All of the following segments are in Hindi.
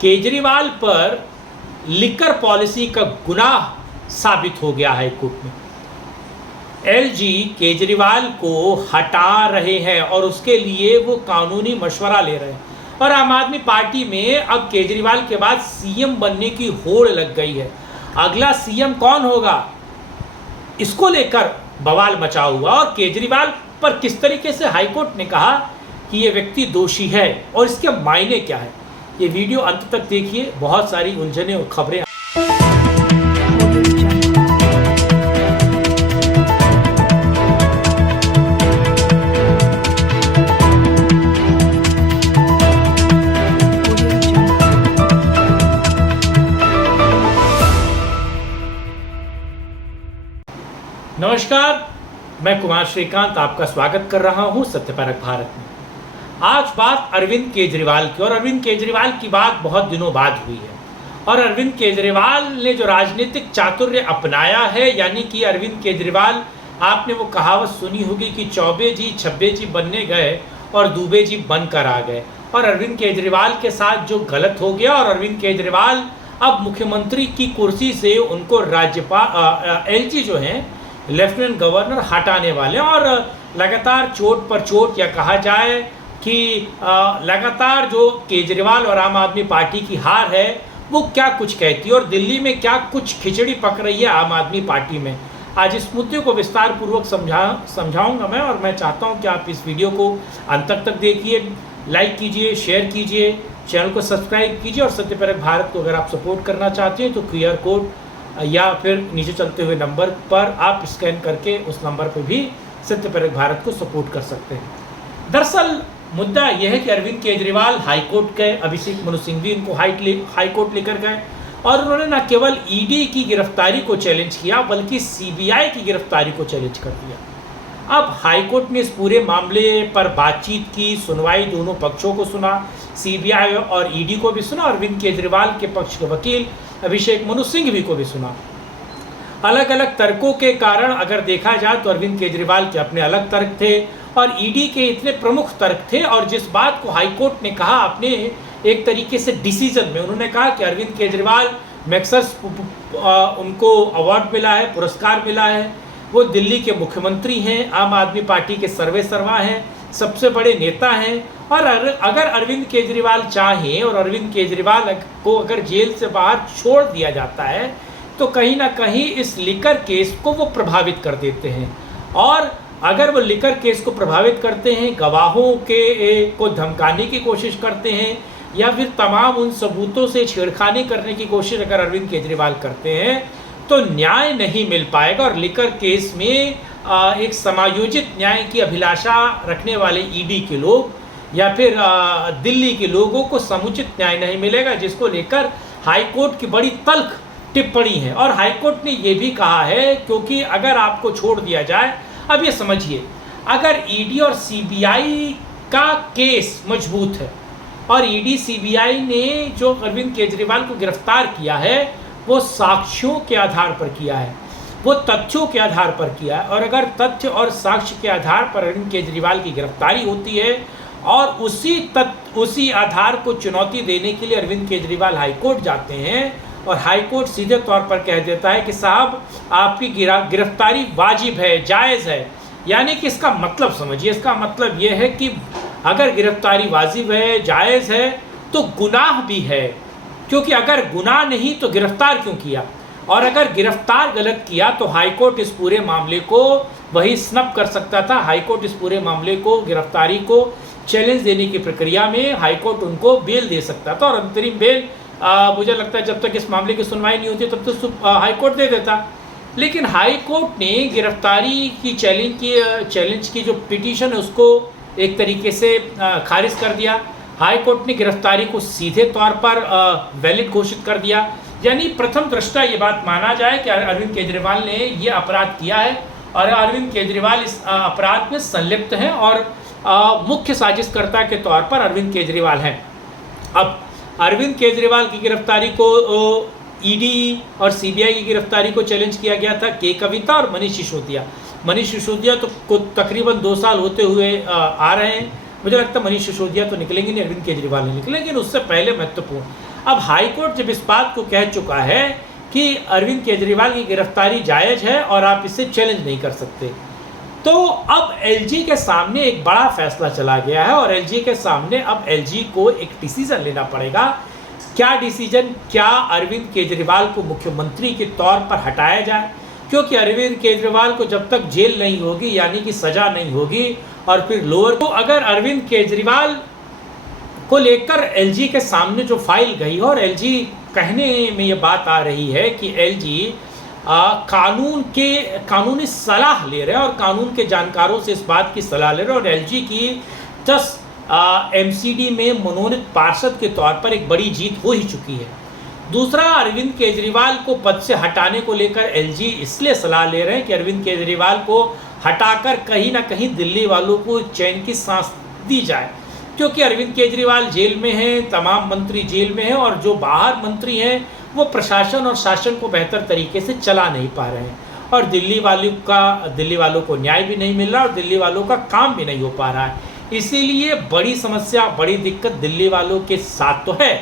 केजरीवाल पर लिकर पॉलिसी का गुनाह साबित हो गया है कोर्ट में। एलजी केजरीवाल को हटा रहे हैं और उसके लिए वो कानूनी मशवरा ले रहे हैं। और आम आदमी पार्टी में अब केजरीवाल के बाद सीएम बनने की होड़ लग गई है। अगला सीएम कौन होगा, इसको लेकर बवाल मचा हुआ। और केजरीवाल पर किस तरीके से हाईकोर्ट ने कहा कि ये व्यक्ति दोषी है और इसके मायने क्या है, ये वीडियो अंत तक देखिए। बहुत सारी उलझने और खबरें। नमस्कार, मैं कुमार श्रीकांत आपका स्वागत कर रहा हूं सत्यपरक भारत में। आज बात अरविंद केजरीवाल की, और अरविंद केजरीवाल की बात बहुत दिनों बाद हुई है। और अरविंद केजरीवाल ने जो राजनीतिक चातुर्य अपनाया है, यानी कि अरविंद केजरीवाल, आपने वो कहावत सुनी होगी कि चौबे जी छब्बे जी बनने गए और दूबे जी बनकर आ गए। और अरविंद केजरीवाल के साथ जो गलत हो गया, और अरविंद केजरीवाल अब मुख्यमंत्री की कुर्सी से उनको राज्यपाल एलजी जो हैं लेफ्टिनेंट गवर्नर हटाने वाले हैं। और लगातार चोट पर चोट, या कहा जाए कि लगातार जो केजरीवाल और आम आदमी पार्टी की हार है वो क्या कुछ कहती है, और दिल्ली में क्या कुछ खिचड़ी पक रही है आम आदमी पार्टी में। आज इस मुद्दे को विस्तार पूर्वक समझाऊंगा मैं, और मैं चाहता हूं कि आप इस वीडियो को अंत तक देखिए, लाइक कीजिए, शेयर कीजिए, चैनल को सब्सक्राइब कीजिए। और सत्यपरक भारत को अगर आप सपोर्ट करना चाहते हैं तो QR कोड या फिर नीचे चलते हुए नंबर पर आप स्कैन करके उस नंबर पर भी सत्यपरक भारत को सपोर्ट कर सकते हैं। दरअसल मुद्दा यह है कि अरविंद केजरीवाल हाईकोर्ट गए, अभिषेक मनु सिंघवी इनको हाईकोर्ट लेकर गए, और उन्होंने न केवल ईडी की गिरफ्तारी को चैलेंज किया बल्कि सीबीआई की गिरफ्तारी को चैलेंज कर दिया। अब हाईकोर्ट ने इस पूरे मामले पर बातचीत की, सुनवाई, दोनों पक्षों को सुना, सीबीआई और ईडी को भी सुना, अरविंद केजरीवाल के पक्ष के वकील अभिषेक मनु सिंघवी को भी सुना। अलग अलग तर्कों के कारण अगर देखा जाए तो अरविंद केजरीवाल के अपने अलग तर्क थे और ईडी के इतने प्रमुख तर्क थे। और जिस बात को हाईकोर्ट ने कहा अपने एक तरीके से डिसीजन में, उन्होंने कहा कि अरविंद केजरीवाल मैग्सेसे उनको अवार्ड मिला है, पुरस्कार मिला है, वो दिल्ली के मुख्यमंत्री हैं, आम आदमी पार्टी के सर्वेसर्वा हैं, सबसे बड़े नेता हैं। और अगर अरविंद केजरीवाल चाहें और अरविंद केजरीवाल को अगर जेल से बाहर छोड़ दिया जाता है तो कहीं ना कहीं इस लिकर केस को वो प्रभावित कर देते हैं। और अगर वो लिकर केस को प्रभावित करते हैं, गवाहों को धमकाने की कोशिश करते हैं, या फिर तमाम उन सबूतों से छेड़खानी करने की कोशिश अगर अरविंद केजरीवाल करते हैं तो न्याय नहीं मिल पाएगा। और लिकर केस में एक समायोजित न्याय की अभिलाषा रखने वाले ईडी के लोग या फिर दिल्ली के लोगों को समुचित न्याय नहीं मिलेगा, जिसको लेकर हाईकोर्ट की बड़ी तल्ख टिप्पणी है। और हाईकोर्ट ने ये भी कहा है, क्योंकि अगर आपको छोड़ दिया जाए, अब ये समझिए, अगर ईडी और सीबीआई का केस मजबूत है और ईडी सीबीआई ने जो अरविंद केजरीवाल को गिरफ्तार किया है वो साक्ष्यों के आधार पर किया है, वो तथ्यों के आधार पर किया है, और अगर तथ्य और साक्ष्य के आधार पर अरविंद केजरीवाल की गिरफ्तारी होती है और उसी आधार को चुनौती देने के लिए अरविंद केजरीवाल हाईकोर्ट जाते हैं और हाईकोर्ट सीधे तौर पर कह देता है कि साहब आपकी गिरफ्तारी वाजिब है, जायज़ है। यानी कि इसका मतलब समझिए, इसका मतलब यह है कि अगर गिरफ्तारी वाजिब है, जायज़ है, तो गुनाह भी है, क्योंकि अगर गुनाह नहीं तो गिरफ्तार क्यों किया। और अगर गिरफ्तार गलत किया तो हाईकोर्ट इस पूरे मामले को वही स्नप कर सकता था। हाईकोर्ट इस पूरे मामले को, गिरफ्तारी को चैलेंज देने की प्रक्रिया में हाईकोर्ट उनको बेल दे सकता था, और अंतरिम बेल मुझे लगता है जब तक इस मामले की सुनवाई नहीं होती तब तक हाईकोर्ट दे देता। लेकिन हाईकोर्ट ने गिरफ्तारी की चैलेंज की जो पिटीशन है उसको एक तरीके से खारिज कर दिया। हाईकोर्ट ने गिरफ्तारी को सीधे तौर पर वैलिड घोषित कर दिया। यानी प्रथम दृष्टा ये बात माना जाए कि अरविंद केजरीवाल ने ये अपराध किया है और अरविंद केजरीवाल इस अपराध में संलिप्त हैं, और मुख्य साजिशकर्ता के तौर पर अरविंद केजरीवाल हैं। अब अरविंद केजरीवाल की गिरफ्तारी को ईडी और सीबीआई की गिरफ्तारी को चैलेंज किया गया था के कविता और मनीष सिसोदिया। मनीष सिसोदिया तो तकरीबन 2 साल होते हुए आ रहे हैं। मुझे लगता है मनीष सिसोदिया तो निकलेंगे नहीं, अरविंद केजरीवाल नहीं निकलेंगे। लेकिन उससे पहले महत्वपूर्ण अब हाईकोर्ट जब इस बात को कह चुका है कि अरविंद केजरीवाल की गिरफ्तारी जायज़ है और आप इसे चैलेंज नहीं कर सकते, तो अब एलजी के सामने एक बड़ा फैसला चला गया है और एलजी के सामने अब एलजी को एक डिसीजन लेना पड़ेगा। क्या डिसीजन? क्या अरविंद केजरीवाल को मुख्यमंत्री के तौर पर हटाया जाए, क्योंकि अरविंद केजरीवाल को जब तक जेल नहीं होगी यानी कि सज़ा नहीं होगी और फिर लोअर, तो अगर अरविंद केजरीवाल को लेकर एलजी के सामने जो फाइल गई है और एलजी कहने में ये बात आ रही है कि एलजी कानूनी सलाह ले रहे हैं और कानून के जानकारों से इस बात की सलाह ले रहे हैं और एलजी की 10 एमसीडी में मनोनीत पार्षद के तौर पर एक बड़ी जीत हो ही चुकी है। दूसरा, अरविंद केजरीवाल को पद से हटाने को लेकर एलजी इसलिए सलाह ले रहे हैं कि अरविंद केजरीवाल को हटाकर कहीं ना कहीं दिल्ली वालों को चैन की सांस दी जाए, क्योंकि अरविंद केजरीवाल जेल में हैं, तमाम मंत्री जेल में हैं और जो बाहर मंत्री हैं वो प्रशासन और शासन को बेहतर तरीके से चला नहीं पा रहे हैं और दिल्ली वालों को न्याय भी नहीं मिल रहा और दिल्ली वालों का काम भी नहीं हो पा रहा है। इसीलिए बड़ी समस्या, बड़ी दिक्कत दिल्ली वालों के साथ तो है।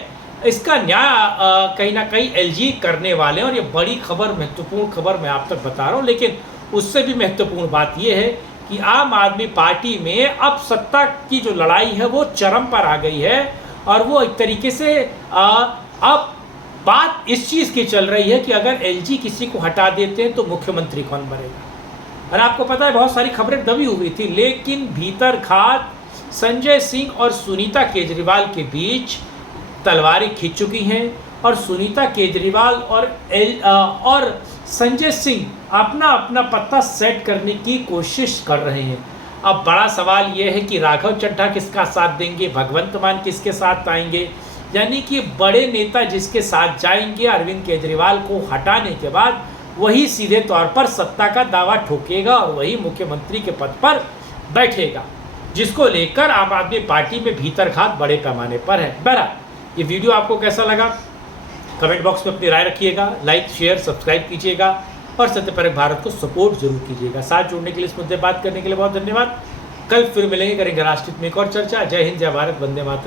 इसका न्याय कहीं ना कहीं एलजी करने वाले हैं और ये बड़ी खबर, महत्वपूर्ण खबर मैं आप तक बता रहा हूँ। लेकिन उससे भी महत्वपूर्ण बात यह है कि आम आदमी पार्टी में अब सत्ता की जो लड़ाई है वो चरम पर आ गई है और वो एक तरीके से अब बात इस चीज़ की चल रही है कि अगर एलजी किसी को हटा देते हैं तो मुख्यमंत्री कौन बनेगा। और आपको पता है बहुत सारी खबरें दबी हुई थी, लेकिन भीतर घात संजय सिंह और सुनीता केजरीवाल के बीच तलवारें खिंच चुकी हैं और सुनीता केजरीवाल और संजय सिंह अपना अपना पत्ता सेट करने की कोशिश कर रहे हैं। अब बड़ा सवाल यह है कि राघव चड्ढा किसका साथ देंगे, भगवंत मान किसके साथ आएंगे, यानी कि बड़े नेता जिसके साथ जाएंगे अरविंद केजरीवाल को हटाने के बाद वही सीधे तौर पर सत्ता का दावा ठोकेगा और वही मुख्यमंत्री के पद पर बैठेगा, जिसको लेकर आम आदमी पार्टी में भीतरघात बड़े पैमाने पर है। बहरहाल ये वीडियो आपको कैसा लगा कमेंट बॉक्स में अपनी राय रखिएगा, लाइक शेयर सब्सक्राइब कीजिएगा और सत्यपरक भारत को सपोर्ट जरूर कीजिएगा। साथ जुड़ने के लिए, इस मुद्दे बात करने के लिए बहुत धन्यवाद। कल फिर मिलेंगे, करेंगे राष्ट्रहित में एक और चर्चा। जय हिंद, जय भारत, वंदे मातरम।